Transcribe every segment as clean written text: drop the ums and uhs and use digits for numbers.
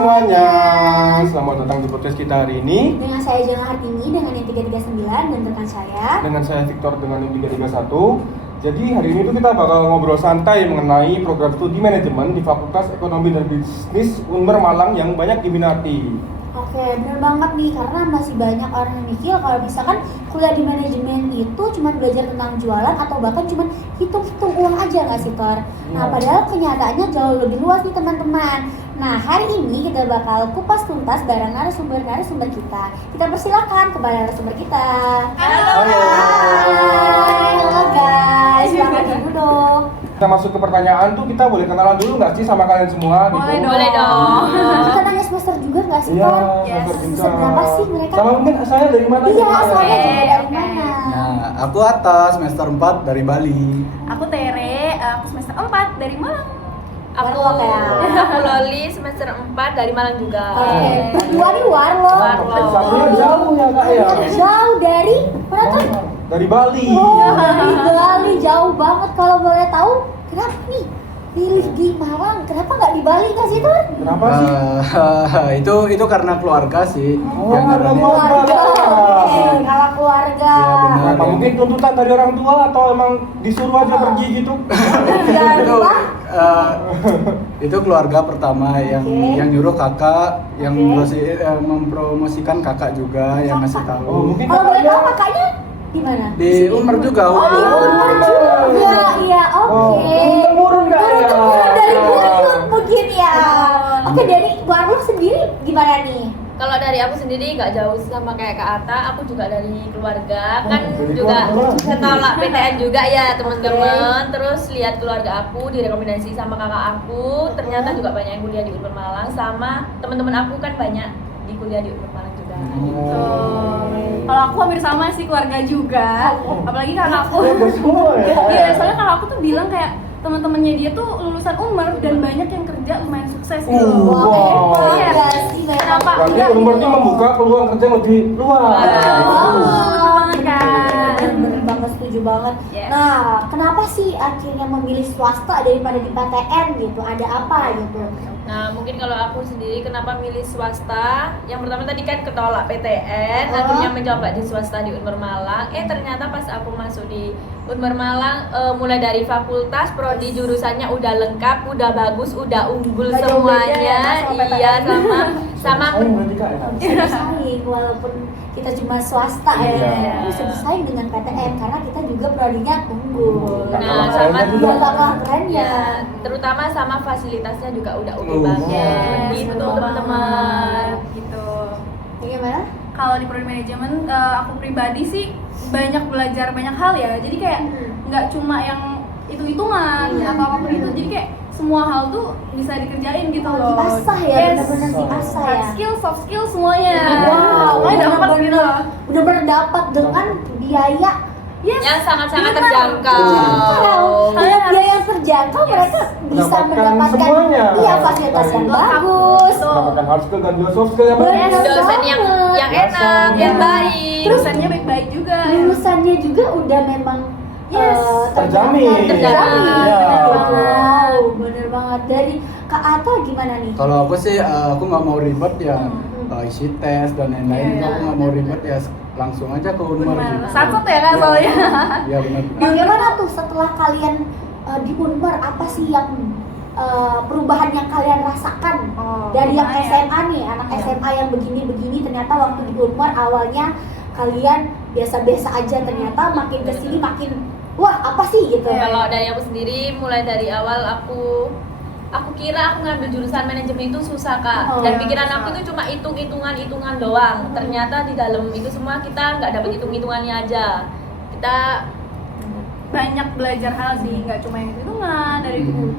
semuanya, selamat datang di podcast kita hari ini. Dengan saya Jana Hartini dengan yang 339 dan rekan saya. Dengan saya Victor dengan yang 331. Jadi hari ini tuh kita bakal ngobrol santai mengenai program studi manajemen di Fakultas Ekonomi dan Bisnis Unmer Malang yang banyak diminati. Oke, bener banget nih, karena masih banyak orang yang mikir kalau misalkan kuliah di manajemen itu cuma belajar tentang jualan atau bahkan cuma hitung-hitung uang aja nggak sih, Tor? Nah, padahal kenyataannya jauh lebih luas nih teman-teman. Nah, hari ini kita bakal kupas tuntas bareng narasumber kita. Kita persilakan kepada narasumber kita. Halo. Hai, halo guys, selamat dulu dong. Kita masuk ke pertanyaan tuh, kita boleh kenalan dulu nggak sih sama kalian semua? Boleh gitu? dong. Boleh dong. Kita nanya semester juga nggak sih, Iya, Tor? semester juga. Semester berapa sih mereka? Sama mungkin saya dari mana? Iya, gitu? asalnya juga dari Oke. mana? Nah, aku Atas, semester 4 dari Bali. Aku Tere, aku semester 4 dari Malang. Aku ya. Aku Loli semester 4 dari Malang juga. Oke, berdua nih Warlo. Satunya jauh ya kak ya? Jauh dari mana tuh? Dari Bali. Oh, dari Bali, jauh banget. Kalau boleh tahu, kenapa nih pilih di Malang? Kenapa nggak di Bali nggak sih, Tur? Kenapa sih? Itu karena keluarga sih. Oh, yang karena nyaranin. keluarga. Oke, kalau keluarga. Iya, benar. Apa mungkin tuntutan dari orang tua atau emang disuruh aja pergi gitu? itu itu keluarga pertama yang Oke. yang nyuruh kakak, yang Oke. mempromosikan kakak juga yang ngasih Oh, tahu. mungkin Kalau boleh tahu kakaknya kakaknya di mana? Di Unmer juga. Oh, di Unmer juga. Iya, oke. Turun nggak ya? Turun dari gunung mungkin ya. Oke, dari Warlo sendiri gimana nih? Kalau dari aku sendiri nggak jauh sama kayak Kak Ata, aku juga dari keluarga, kan dari juga keluarga. ketolak PTN juga ya teman-teman. Terus lihat keluarga aku direkomendasi sama kakak aku, ternyata juga banyak yang kuliah di Unmer Malang, sama teman-teman aku kan banyak di kuliah di Unmer Malang juga. Gitu. Kalau aku hampir sama sih, keluarga juga. Apalagi kakakku. Keluarga semua ya? Iya, soalnya kalau aku tuh bilang kayak teman-temannya dia tuh lulusan Unmer dan banyak yang kerja lumayan sukses gitu. Wow. Hebat Iya. nggak sih, Kenapa? Berarti Unmernya membuka peluang kerja yang lebih luas. Banget kan. Bener banget, setuju banget. Yes. Nah, kenapa sih akhirnya memilih swasta daripada di PTN gitu? Ada apa gitu? Nah, mungkin kalau aku sendiri kenapa milih swasta? Yang pertama tadi kan ketolak PTN, Oh. akhirnya mencoba di swasta di Unmer Malang. Ternyata pas aku masuk di Unmer Malang, mulai dari fakultas, prodi jurusannya udah lengkap, udah bagus, udah unggul Nggak jauh beda ya, semuanya. sama PTN. Iya, sama Bersaing berarti kak ya? Bisa bersaing walaupun kita cuma swasta Iya. ya, bisa bersaing dengan PTN karena kita juga prodinya unggul. Nah, Nah, saya sama juga. Iya, kakak keren ya. ya, terutama sama fasilitasnya juga udah oke Oh, banget. Yes, Gitu betul teman-teman. Gitu. Bagaimana? Kalau di prodi manajemen, aku pribadi sih banyak belajar banyak hal ya. Jadi kayak nggak cuma yang hitung-hitungan atau apapun itu. Jadi kayak semua hal tuh bisa dikerjain gitu loh. Diasah ya, Yes. benar-benar diasah Hard ya. skill, soft skill semuanya. Wow, Semuanya dapat gitu loh. bener-bener dapat dengan biaya Yes. Yang sangat-sangat Bener. terjangkau. Dengan biaya yang terjangkau, Yes. mereka bisa Mendapatkan mendapatkan semuanya. iya fasilitas yang Lengkap. bagus. Betul. Mendapatkan hard skill dan juga soft skill ya, Pak? Bener. Dosen yang banget. enak, yang baik. Terusannya baik-baik juga. Lulusannya juga udah memang Yes. Terjamin. Terjamin. Iya. Wow, bener banget. Dari Kak Ata gimana nih? Kalau aku sih, aku nggak mau ribet ya, isi tes dan lain-lain. Iya, Aku nggak mau ribet ya, langsung aja ke Unmer. gitu. Satu ya kan soalnya. Iya benar. Bagaimana tuh setelah kalian di Unmer, apa sih yang perubahan yang kalian rasakan dari yang gimana ya? SMA nih, anak SMA yang begini-begini, ternyata waktu di Unmer awalnya kalian biasa-biasa aja, ternyata makin kesini makin wah apa sih gitu. Kalau dari aku sendiri, mulai dari awal aku kira aku ngambil jurusan manajemen itu susah kak, Oh, dan ya, pikiran susah. aku itu cuma hitung-hitungan doang. Ternyata di dalam itu semua kita nggak dapat hitung-hitungannya aja. Kita Banyak belajar hal sih, nggak cuma yang hitungan, dari Hmm.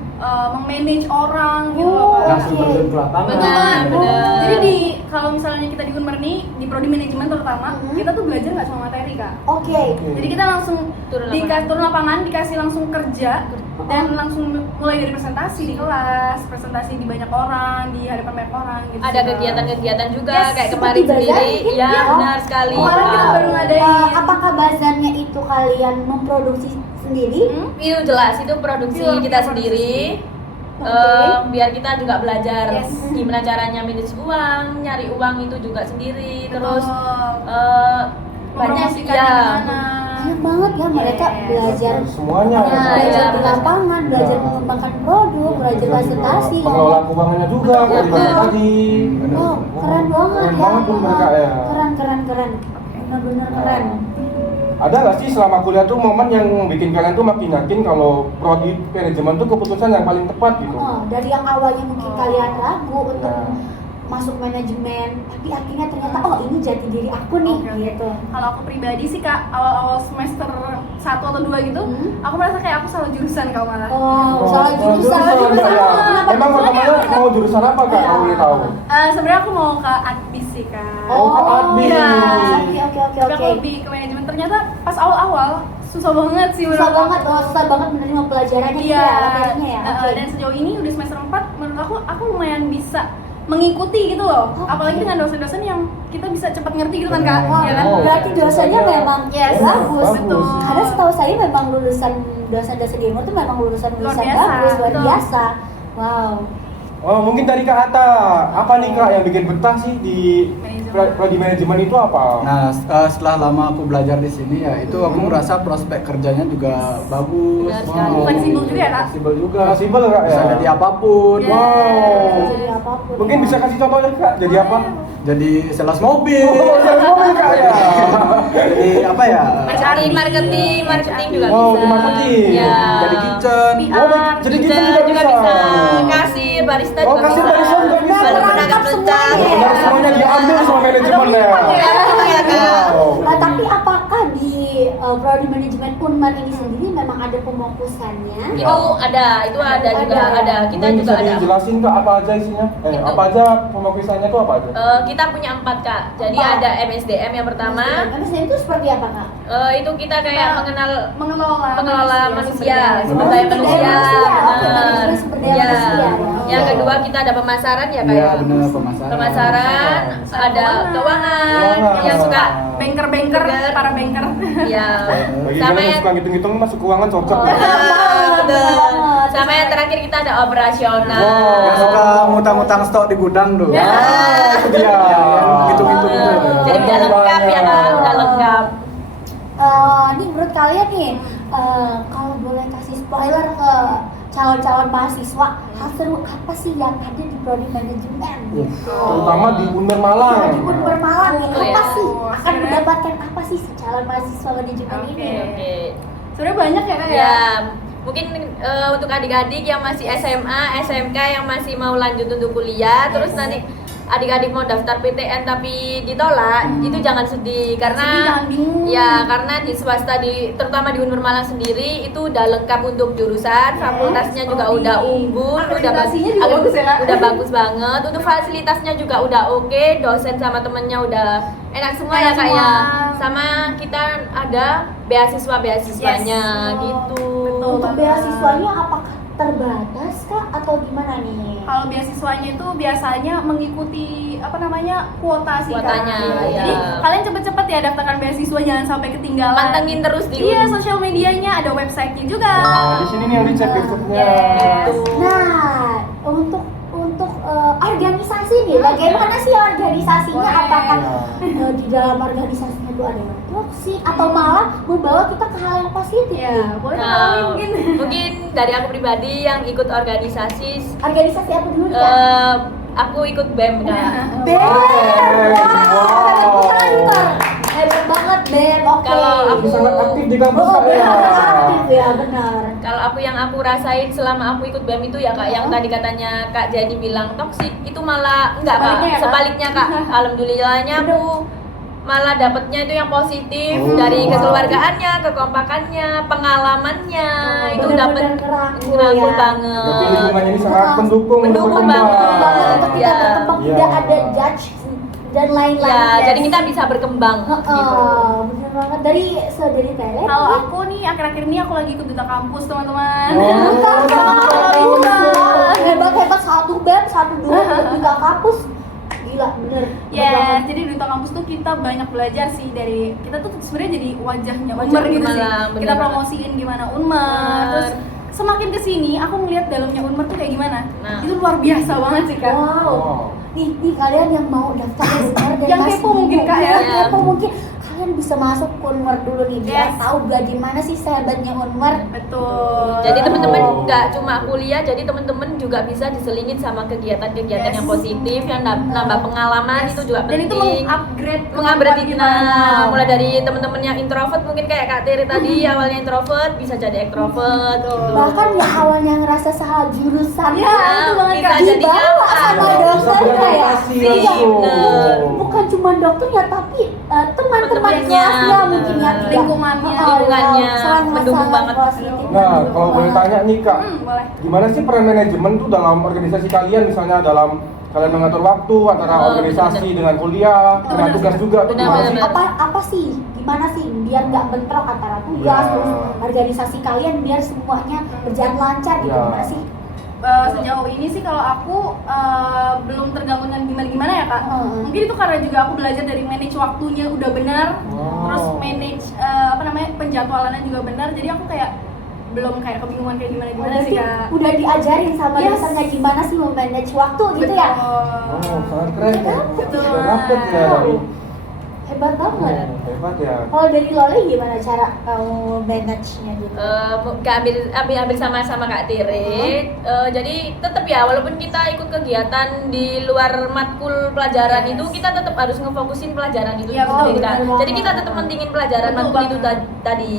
memanage orang gitu Oh, loh. Langsung oke. terjun ke lapangan. Benar, benar. Jadi di kalau misalnya kita di Unmer nih, di prodi manajemen terutama, Mhm. kita tuh belajar nggak cuma materi kak. Oke. Jadi kita langsung Turun turun lapangan, dikasih langsung kerja dan langsung mulai dari presentasi di kelas, presentasi di banyak orang, di hadapan banyak orang gitu. ada sih, Kak. kegiatan-kegiatan juga Yes, kayak seperti kemarin bazar sendiri. mungkin, Ya, ya? benar sekali. Kemarin kita Kak. baru ngadain. Apakah bazarnya itu kalian memproduksi sendiri? Hmm? Itu jelas itu produksi Iya, kita produksi. sendiri. biar kita juga belajar Yes. gimana caranya manage uang, nyari uang itu juga sendiri, terus banyak sih mempromosikan ya. gimana. Banyak banget ya mereka Yes. belajar Semuanya. belajar ya, di benar. lapangan, belajar Ya. mengembangkan produk, belajar presentasi. Pengelola keuangannya juga kayak Betul. tadi. Oh, keren banget Keren ya. banget tuh mereka ya. Keren. Benar-benar keren. Ada nggak sih selama kuliah tuh momen yang bikin kalian tuh makin yakin kalau prodi manajemen tuh keputusan yang paling tepat gitu? Oh, dari yang awalnya mungkin kalian ragu untuk Ya. masuk manajemen, tapi akhirnya ternyata oh ini jati diri aku nih Oke, oke. gitu. Kalau aku pribadi sih Kak, awal-awal semester 1 atau 2 gitu, aku merasa kayak aku salah jurusan Kak malah. Oh, salah jurusan. Mbak, ya. Kenapa? Emang pertamanya mau jurusan apa kak? Iya. Kalau boleh tahu? Sebenarnya aku mau ke admis sih Kak. Oh, ke admis. Iya. Oke. Tapi aku lebih ke manajemen. Ternyata pas awal-awal susah banget sih Susah menurut banget, aku. susah banget menerima pelajarannya Iya. materinya ya. Oke. Dan sejauh ini udah semester 4, menurut aku lumayan bisa mengikuti gitu loh. Oke. Apalagi dengan dosen-dosen yang kita bisa cepat ngerti gitu kan Kak. Wah, Iya kan? Oh, berarti dosennya dosennya- memang Yes, bagus. betul. Karena setahu saya memang lulusan dosen-dosen di Timur itu memang lulusan Luar biasa, bagus, luar betul. biasa. Wow. Oh, mungkin dari Kak Atta, apa nih Kak yang bikin betah sih di prodi manajemen itu apa? Nah, setelah lama aku belajar di sini ya, itu aku merasa prospek kerjanya juga bagus. Benar sekali. Fleksibel juga ya, Kak? Fleksibel juga. Fleksibel, Kak, ya? Bisa jadi apapun. Yes. Wow. Jadi apapun. Mungkin bisa kasih contohnya Kak, jadi apa? Jadi sales mobil. Oh, saya mobil Kak ya. Jadi apa ya? Cari marketing juga Oh, bisa. di marketing. Ya. Jadi kitchen. Oh, jadi kita juga bisa. Kasir, barista Oh, juga kasir, bisa. barista juga bisa. Walaupun agak Lengkap melenceng. semuanya. Benar semuanya diambil sama manajemen ya. Ya, Kak. Wow. Tapi apakah di prodi manajemen Unmar ini sendiri memang ada pemokusannya? Itu ada juga ada. Kita Mungkin juga bisa ada. dijelasin Kak apa aja isinya? Itu. Apa aja pemokusannya tuh apa aja? Kita punya 4 Kak. Jadi Empat. ada MSDM yang pertama. MSDM itu seperti apa kak? Itu kita kayak mengelola manusia, sumber Oh, daya sumber manusia. daya manusia. Oke, Benar. manajemen sumber daya Ya. manusia. Yang kedua kita ada pemasaran ya Iya, kayak benar pemasaran. pemasaran, ada keuangan, Keuangan. yang suka banker, para banker. ya. Bagi Sama kalian yang yang suka ngitung-ngitung masuk keuangan cocok Oh. ya. betul. Sama yang terakhir kita ada operasional. Wow. Yang suka ngutang-ngutang stok di gudang tuh. Ya. Itu dia. Gitu-gitu. Jadi udah lengkap ya Kak, udah lengkap. Ini menurut kalian nih, kalau boleh kasih spoiler ke calon-calon mahasiswa, hal seru apa sih yang ada di prodi manajemen? Terutama di Unmer Malang. Di Unpar Malang nih, Oh, apa ya. sih Oh, akan sebenarnya- mendapatkan apa sih si calon mahasiswa manajemen Oke. ini? Oke. Sebenarnya banyak ya Kak ya. Ya, mungkin untuk adik-adik yang masih SMA, SMK yang masih mau lanjut untuk kuliah, terus nanti adik-adik mau daftar PTN tapi ditolak, itu jangan sedih karena Sedih, jangan bingung. ya karena di swasta terutama di Unmar Malang sendiri itu udah lengkap untuk jurusan, fakultasnya juga Oh, udah di- unggul, akreditasinya juga bagus ya, Kak? udah bagus banget, untuk fasilitasnya juga udah oke, dosen sama temennya udah enak semua ya Enak Kak ya. semua. Sama kita ada beasiswanya Yes. gitu. Betul. Untuk beasiswanya apakah terbatas kah atau gimana nih? Kalau beasiswanya itu biasanya mengikuti kuota sih Kak. Kuotanya, ya. Jadi kalian cepet-cepet ya daftarkan beasiswa, jangan sampai ketinggalan. Pantengin terus di Iya, sosial medianya ada websitenya juga. Nah, di sini nih yang dicek websitenya. Yes. Nah, untuk organisasi nih, bagaimana sih organisasinya? Boleh. Apakah di dalam organisasinya itu ada yang toksik atau malah membawa kita ke hal yang positif? Ya, nih? boleh Nah, Kak, mungkin. mungkin dari aku pribadi yang ikut organisasi, Organisasi apa dulu ya? aku ikut BEM Kak. BEM. Wow. Hebat banget BEM. Oke. Kalau Aku sangat aktif di kampus Oh, Kak BEM ya. aktif ya, benar. Kalau yang aku rasain selama aku ikut BEM itu ya Kak, yang tadi katanya Kak Jadi bilang toksik, itu malah enggak Sebaliknya ya, Kak, Kak? sebaliknya Kak. Alhamdulillahnya aku malah dapatnya itu yang positif Oh. dari kekeluargaannya, kekompakannya, pengalamannya, itu dapat Benar-benar ngerangkul ngerangkul ya. banget. Berarti lingkungannya ini sangat mendukung untuk Mendukung berkembang. banget. Banget untuk kita Ya. berkembang, Ya. tidak ada judge dan lain-lain. Ya, Yes. jadi kita bisa berkembang gitu. Bener banget dari Tele. Kalau aku nih akhir-akhir ini aku lagi ikut duta kampus teman-teman. Oh. Hebat satu BEM, satu dua buka kampus. Gila, bener. Ya, jadi duta kampus tuh kita banyak belajar sih dari kita tuh sebenarnya jadi wajahnya Wajah Unmar gitu Unmar, sih. bener Kita banget. promosiin gimana Unmar, Bener. terus semakin kesini aku ngeliat dalamnya Unmer tuh kayak gimana. Nah. Itu luar biasa banget sih Kak. Wow. Nih kalian yang mau daftar SR dan Yang masih kepo mungkin, bingung, Kak, ya? yang kepo mungkin kalian bisa masuk ke Unmer dulu nih biar Yes. tahu bagaimana sih sehebatnya Unmer. Betul. Jadi teman-teman Oh. nggak cuma kuliah, jadi teman-teman juga bisa diselingin sama kegiatan-kegiatan Yes. yang positif, yang nambah pengalaman. Yes. Itu juga Dan itu penting. mengupgrade Mengupgrade kemampuan kita, kita. mulai dari teman-teman yang introvert mungkin kayak Kak Tiri tadi awalnya introvert bisa jadi extrovert gitu. Bahkan yang awalnya ngerasa salah jurusan Ya, itu banget, bisa Kak. jadi dibawa sama Bisa dosennya ya. beradaptasi Iya. langsung. Bukan cuma dokternya tapi teman-teman Teman-temannya, kelasnya mungkin ya. tidak- lingkungannya. Lingkungannya, selain mendukung masalah banget. positif, Nah, mendukung kalau boleh banget. tanya nih Kak, Boleh. gimana sih peran manajemen tuh dalam organisasi kalian, misalnya dalam kalian mengatur waktu antara Oh, organisasi bener. dengan kuliah, Itu dengan bener. tugas juga tuh Bener, gimana bener, sih? bener. apa sih gimana sih biar nggak bentrok antara tugas Ya. terus organisasi kalian biar semuanya berjalan lancar gitu Ya. gimana sih? Sejauh ini sih kalau aku belum terganggu dengan gimana ya Kak. Hmm. Mungkin itu karena juga aku belajar dari manage waktunya udah benar, Wow. terus manage penjadwalannya juga benar. Jadi aku kayak belum kayak kebingungan kayak gimana Berarti sih Kak. udah diajarin sama Yes. dosennya gimana sih memanage waktu gitu ya? Oh, sangat keren ya. Betul. Udah dapet ya dari. Hebat banget. Hebat ya. Kalau dari Loli gimana cara kamu manage-nya gitu? Ambil sama-sama Kak Tiri. Jadi tetap ya walaupun kita ikut kegiatan di luar matkul pelajaran Yes. itu kita tetap harus ngefokusin pelajaran itu Iya, sendiri, betul, Kak. betul Jadi banget. kita tetap mentingin pelajaran Betul matkul itu banget. tadi.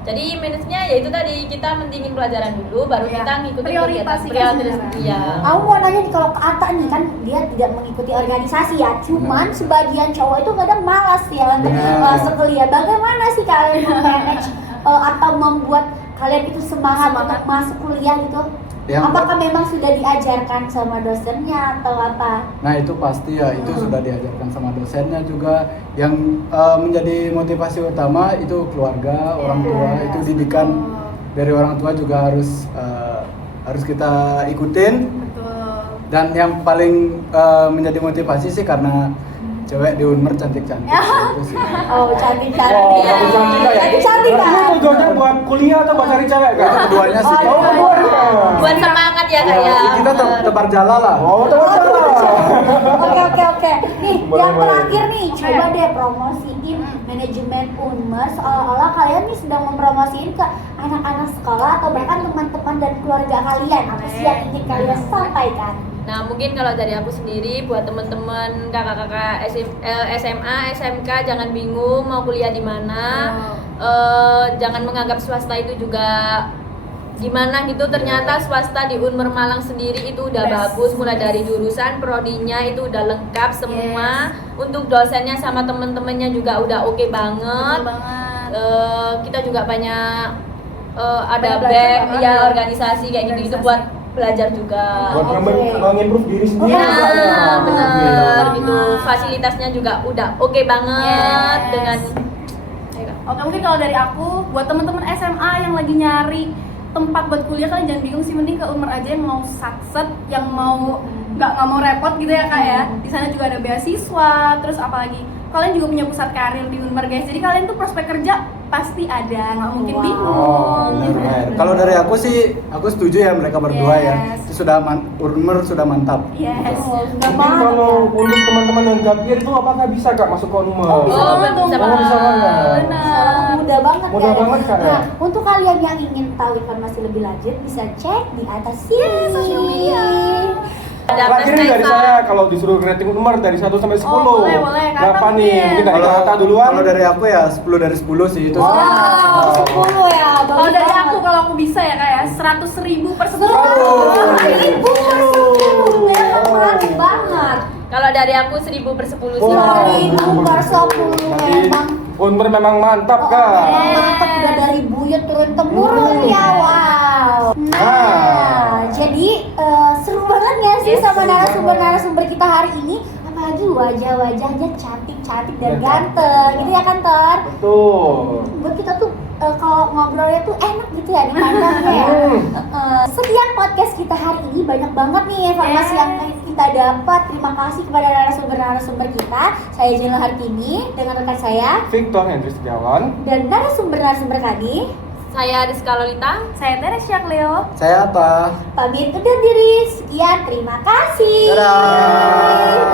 Jadi manage-nya ya itu tadi kita mentingin pelajaran dulu baru Iya. kita ngikutin Prioritaskan kegiatan. sebenarnya. Iya. Aku mau nanya nih kalau ke Ata nih kan dia tidak mengikuti organisasi ya, cuman sebagian cowok itu kadang malas ya untuk sekuliah. Bagaimana sih kalian memanage atau membuat kalian itu semangat untuk masuk kuliah gitu? Yang Apakah memang sudah diajarkan sama dosennya atau apa? Nah itu pasti ya, itu sudah diajarkan sama dosennya juga. Yang menjadi motivasi utama itu keluarga, orang tua, Yes. itu didikan dari orang tua juga harus kita ikutin. Betul. Dan yang paling menjadi motivasi sih karena cewek di Unmer cantik-cantik itu sih. Oh cantik-cantik. Oh, ya. bagus cantik Kak ya. Cantik-cantik Berarti kan? tujuannya buat kuliah atau buat cari cewek Kak? Itu keduanya sih. Oh, Oh, keduanya. Buat semangat ya Kak ya. Kita tebar jala lah. Oh, teman-teman. Oke. Nih, Boleh, yang boleh. terakhir nih, coba deh promosiin manajemen Unmer seolah-olah kalian nih sedang mempromosiin ke anak-anak sekolah atau bahkan teman-teman dan keluarga kalian. Apa sih yang ingin kalian sampaikan? Nah mungkin kalau dari aku sendiri buat teman-teman kakak-kakak SMA, SMK jangan bingung mau kuliah di mana. Jangan menganggap swasta itu juga gimana gitu. Ternyata swasta di Unmer Malang sendiri itu udah Best. bagus, mulai dari jurusan prodinya itu udah lengkap semua. Untuk dosennya sama temen-temennya juga udah oke banget. Betul banget. Kita juga banyak ada Banyak belajar BEM banget ya ya. organisasi kayak gitu-gitu Organisasi. buat belajar juga. Buat Oke. nge-improve diri sendiri. Ya, Kak, ya. bener Oke. gitu. Fasilitasnya juga udah oke banget Yes. dengan Oke, mungkin kalau dari aku buat teman-teman SMA yang lagi nyari tempat buat kuliah, kalian jangan bingung sih, mending ke Unmer aja yang mau satset, yang mau nggak mau repot gitu ya Kak ya. Di sana juga ada beasiswa, terus apalagi kalian juga punya pusat karir di Unmer guys. Jadi kalian tuh prospek kerja pasti ada, nggak mungkin Wow. bingung. Benar. Kalau dari aku sih, aku setuju ya mereka berdua ya. Yes. Itu sudah Unmer sudah mantap. Yes. Oh, Mungkin banget kalau ya. untuk teman-teman yang gap year itu apakah bisa Kak masuk ke Unmer? Oh, bisa banget dong, bisa Oh, bisa banget. Benar. Mudah banget Mudah ya. banget, Kak, ya. Nah, untuk kalian yang ingin tahu informasi lebih lanjut bisa cek di atas sini. Sosial media. ada Terakhir nih dari tes-tesan. saya, kalau disuruh rating Unmer dari 1 sampai 10 boleh. Kata berapa nih? mungkin. Mungkin dari Kata duluan. Kalau dari aku ya 10 dari 10 sih itu. Wow. Wow, 10 ya. Kalau bagus dari banget. aku, kalau aku bisa ya Kak ya, 100.000 per 10. Ibu memang menarik banget. Kalau dari aku 1000 per 10 sih. Wow. 1000 per 10 Berarti memang. Unmer memang mantap Kak. Mantap udah dari buyut turun temurun ya, wow. Nah, jadi seru banget ya sih Yes, sama seru narasumber kita hari ini. Apalagi wajah-wajahnya cantik-cantik dan Ya, ganteng, gitu ya kan Tor? Betul. Buat kita tuh kalau ngobrolnya tuh enak gitu ya dipandangnya ya. Sekian podcast kita hari ini, banyak banget nih informasi yang kita dapat. Terima kasih kepada narasumber-narasumber kita. Saya Jela Hartini dengan rekan saya Victor Hendry Setiawan. dan narasumber-narasumber kami. Saya Rizka Lolita. Saya Teresia Cleo. Saya apa? Pamit undur diri. Sekian, terima kasih. Dadah.